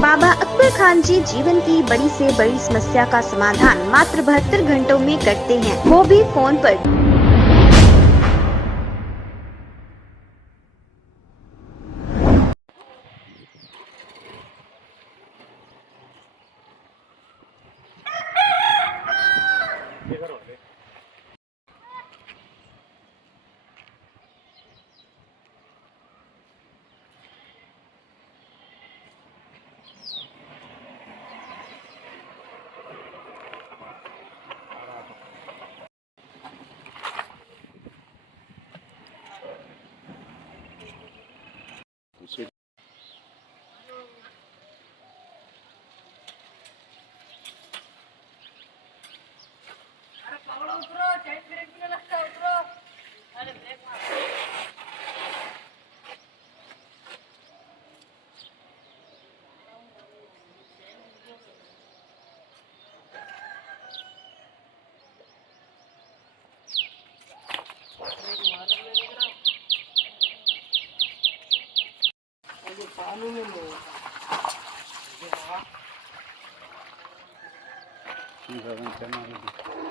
बाबा अकबर खान जी जीवन की बड़ी से बड़ी समस्या का समाधान मात्र 72 घंटों में करते हैं, वो भी फोन पर।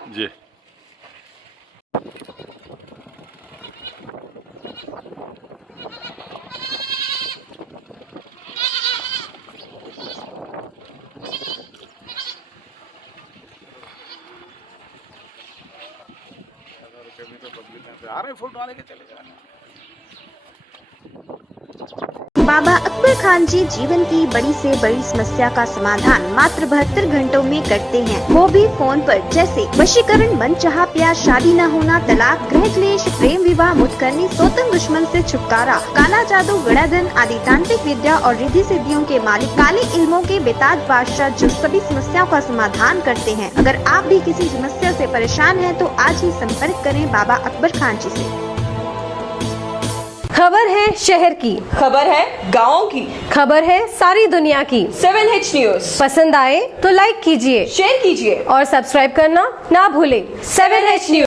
जी आ रहे फोटो वाले के चले जा रहे हैं। बाबा अकबर खान जी जीवन की बड़ी से बड़ी समस्या का समाधान मात्र 72 घंटों में करते हैं, वो भी फोन पर। जैसे वशीकरण, मनचाहा प्यार, शादी न होना, तलाक, गृह क्लेश, प्रेम विवाह, मुतकरनी, सोतन दुश्मन से छुटकारा, काला जादू, गड़ाधन आदि तांत्रिक विद्या और रिद्धि सिद्धियों के मालिक काले इल्मों के बेताज बादशाह जो सभी समस्याओं का समाधान करते हैं। अगर आप भी किसी समस्या से परेशान हैं तो आज ही संपर्क करें बाबा अकबर खान जी से। खबर है शहर की, खबर है गाँव की, खबर है सारी दुनिया की। 7H न्यूज पसंद आए तो लाइक कीजिए, शेयर कीजिए और सब्सक्राइब करना ना भूलें। 7H news.